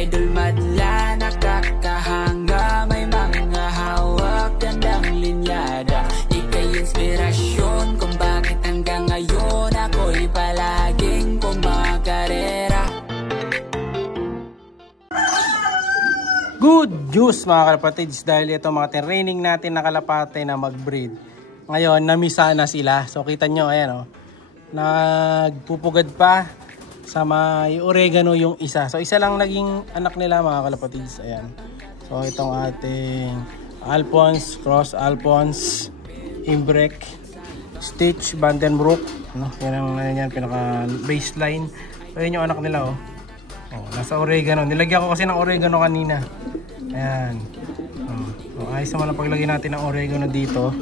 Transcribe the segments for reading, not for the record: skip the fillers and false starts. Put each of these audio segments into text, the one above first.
idol madla, nakakahanga, may mga hawak, gandang linyada. Ika'y inspirasyon kung bakit hanggang ngayon ako'y palaging kumakarera. Good news mga kalapatids, dahil ito mga training natin na kalapate na mag-breed. Ngayon, namisa na sila. So kita nyo, ayan o. Nagpupugad pa sa may oregano yung isa. So isa lang naging anak nila mga kalapatids. Ayan. So itong ating Alphonse, Cross Alphonse, Imbrek, Stitch, Vandenbroek. No? Yan pinaka baseline. So yun yung anak nila oh. Oh, nasa oregano. Nilagyan ko kasi ng oregano kanina. Ayan. So, ayos naman ang paglagay natin ng oregano dito.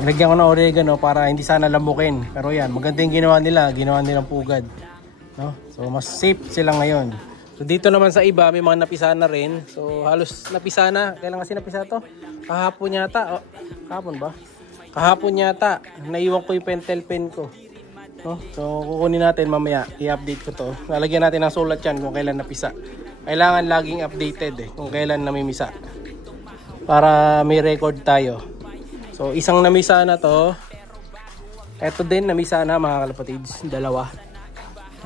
Nilagyan ko ng oregano para hindi sana lambukin. Pero yan, maganda yung ginawa nila. Ginawa nilang pugad. No? So, mas safe sila ngayon. So, dito naman sa iba, may mga napisa na rin. So, halos napisa na. Kailan kasi napisa to? Kahapon yata. Oh, kahapon ba? Kahapon yata. Naiwan ko yung pentel pen ko. No? So kukunin natin mamaya, i-update ko to. Lalagyan natin ng sulat yan kung kailan napisa. Kailangan laging updated kung kailan namimisa, para may record tayo. So isang namisa na to. Ito din namisa na mga kalapatids, dalawa.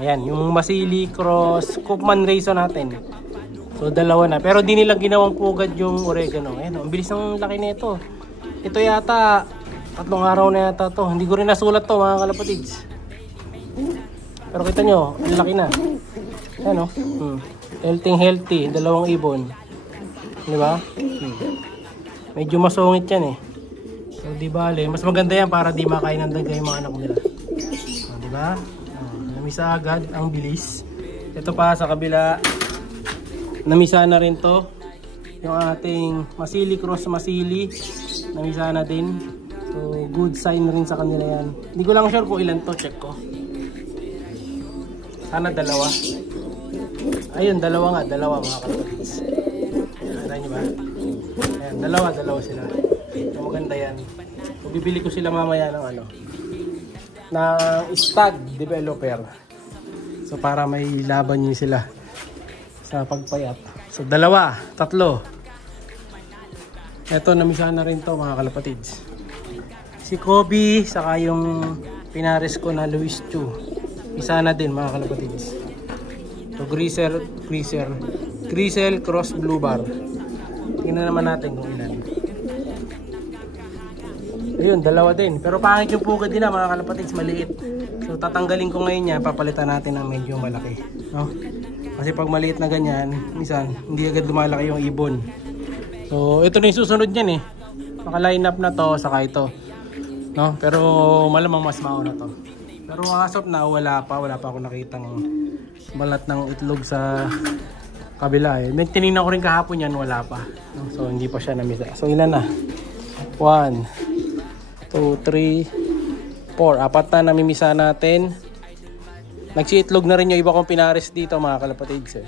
Ayan, yung Masili Cross Cookman Raiso natin. So dalawa na, pero di nila ginawang pugad yung oregano. Ayan, ang bilis ng laki nito. Ito yata 3 araw na yata to. Hindi ko rin nasulat to mga kalapatids. Pero kita nyo, ang laki na. Ano? Healthy, dalawang ibon. Di ba? Medyo masungit yan eh. So di bale, mas maganda yan para di makain ng daga yung mga anak nila. Di ba? Namisa agad, ang bilis. Ito pa sa kabila, namisa na rin to. Yung ating Masili Cross Masili, namisa na din. So good sign rin sa kanila yan. Hindi ko lang sure kung ilan to, check ko. Sana dalawa. Ayun, dalawa mga kalapatids. Ayan, nyo ba? Ayan, dalawa sila. So, maganda yan. So, bibili ko sila mamaya ng ng stag developer. So para may laban nyo sila sa pagpayat. So 2, 3. Eto, namisa na rin to mga kalapatids. Si Kobe, saka yung pinares ko na Luis Chu. Isa na din mga kalapatids. So Grisel Cross Blue Bar. Tingnan naman natin kung ilan. Ayun, 2 din. Pero pangit yung pugad nila mga kalapatids, maliit. So tatanggalin ko ngayon yan, papalitan natin ng medyo malaki. No? Kasi pag maliit na ganyan, minsan hindi agad lumalaki yung ibon. So ito na yung susunod niyan eh. Naka-line up na to, saka ito. No? Pero malamang mas mauna to. Pero as of now, wala pa ako nakitang balat ng itlog sa kabila eh. Tinignan ko rin kahapon yan, wala pa. No? So hindi pa siya namisa. So ilan na? 1, 2, 3, 4. 4 na namimisa natin. Nagsi-itlog na rin yung iba kong pinares dito mga kalapatids eh.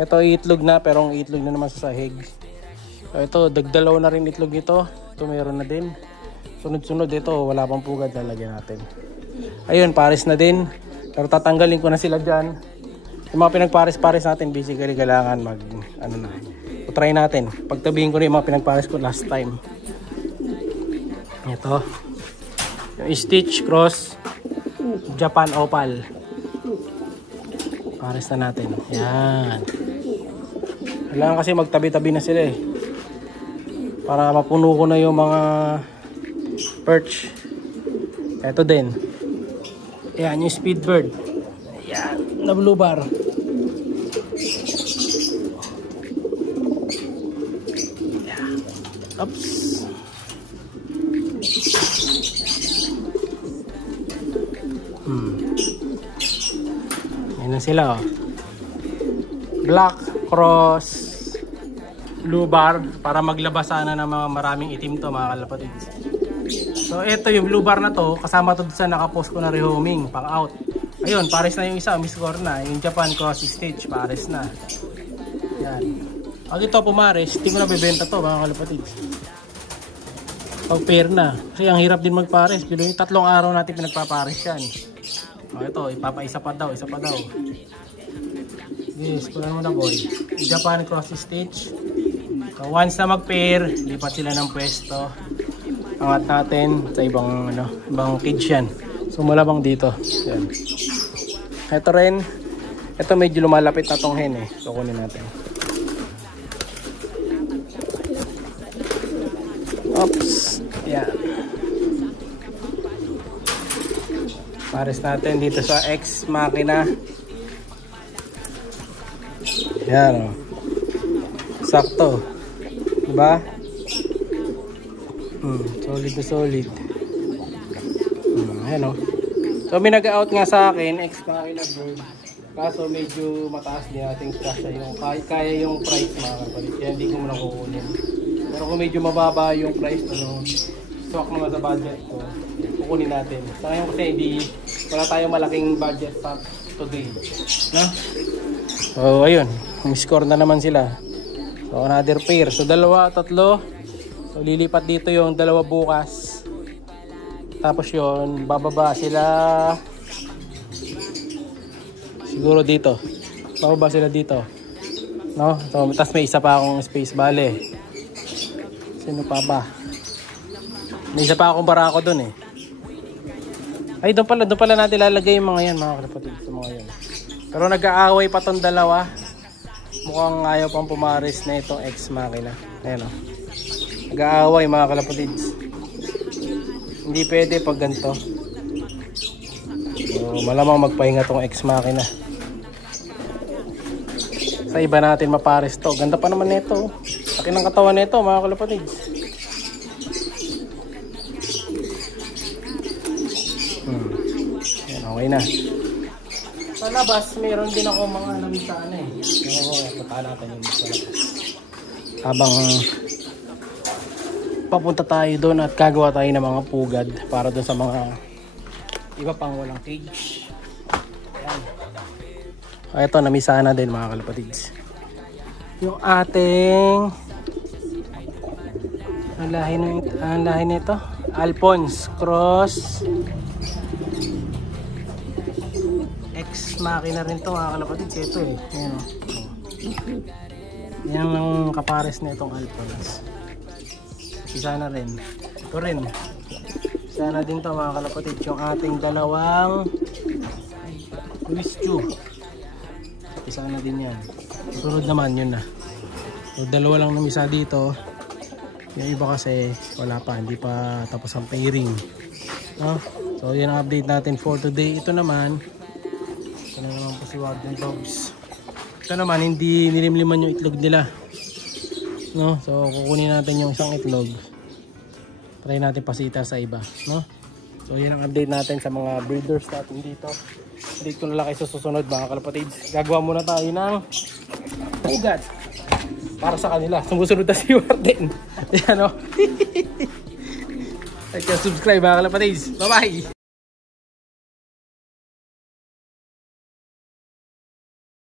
Ito itlog na, pero ang itlog na naman sa sahig. So ito, dagdalaw na rin itlog nito. Ito meron na din. Sunod-sunod ito, wala pang pugad, lalagyan natin. Ayun, pares na din. Pero tatanggalin ko na sila dyan. Yung mga pinagpares-pares natin, basically kailangan try natin. Pagtabihin ko na yung mga pinagpares ko last time. Ito. Yung Stitch Cross Japan Opal. Pares na natin. Yan. Kailangan kasi magtabi-tabi na sila eh. Para mapuno ko na yung mga perch. Ito din. Ayan, yung Speedbird. Ayan, na blue bar. Ayan. Oops. Ayan na sila oh. Black Cross Blue Bar. Para maglabas sana ng mga maraming itim to mga kalapatids. So ito yung blue bar na to, kasama to sa nakapost ko na rehoming, pang out. Ayun, pares na yung isa, miss-score na. Yung Japan Cross Stitch, pares na. Yan. Pag ito pumares, hindi ko na bibenta to mga kalapatids. Pag pair na. Kasi ang hirap din magpares. Pero yung 3 araw natin pinagpapares yan. O ito, ipapaisa pa daw, isa pa daw. Yes, kulang mo na boy. Japan cross stitch. So once na mag-pair, lipat sila ng pwesto. Angat natin sa ibang ibang cage yan. So malabang dito. Yan. Ito rin. Ito medyo lumalapit na tong hen eh. So kunin natin. Oops. Yan. Pares natin dito sa Ex Machina. Yan o. Sakto. Diba? Solid na solid. Ayan o. So may nag-out nga sa akin, Ex Machina bird. Kaso medyo mataas din natin kasya yung kaya yung price mga kapalit. Kaya hindi ko muna kukunin. Pero kung medyo mababa yung price, stock naman sa budget ko, kukunin natin. Sa ngayon kasi wala tayong malaking budget sa today. No? So ayun. Score na naman sila. So another pair. So dalawa, tatlo. So lilipat dito yung dalawa bukas. Tapos yun, bababa sila siguro dito. Bababa sila dito. No? So tapos may isa pa akong space bale. Sino pa ba? May isa pa akong barako dun eh. Ay doon pala natin lalagay yung mga yan mga kapatid. Sa mga yan. Pero nag-aaway pa tong dalawa. Mukhang ayaw pang pumaris na itong Ex Machina. Ayan o. Nag-aaway mga kalapatids. Hindi pwede pag ganito. So, malamang magpahinga itong Ex Machina. Sa iba natin maparis to. Ganda pa naman nito. Laki ng katawan nito mga kalapatids. Ayan, okay na. Sa labas, meron din ako mga namisaan eh. So, punta natin yung sa labas. Habang papunta tayo doon at gagawa tayo ng mga pugad para doon sa mga iba pang walang cage. Ayan. Ito, namisaan na din mga kalapatids. Yung ating ang lahi nito Alphonse Cross Ex Machina rin to mga kalapatids. Ito eh. Ayan o. Yan ang kapares na itong Alphonse. Isa na rin. Ito rin. Isa na din to mga kalapatids. Yung ating dalawang Louis Chu. Isa na din yan. Sunod naman yun na. So dalawa lang ng isa dito. Yung iba kasi wala pa. Hindi pa tapos ang pairing. No? So yan ang update natin for today. Ito naman. Ito na naman po si Warden Dogs. Ito naman hindi nilimliman yung itlog nila. No? So kukunin natin yung isang itlog. Try natin pasita sa iba. No? So yan ang update natin sa mga breeders natin dito. Update ko na lang kayo sa susunod mga kalapatids. Gagawa muna tayo ng pugad para sa kanila. Sumusunod na si Warden. Ayan o. Like and subscribe mga kalapatids. Bye bye.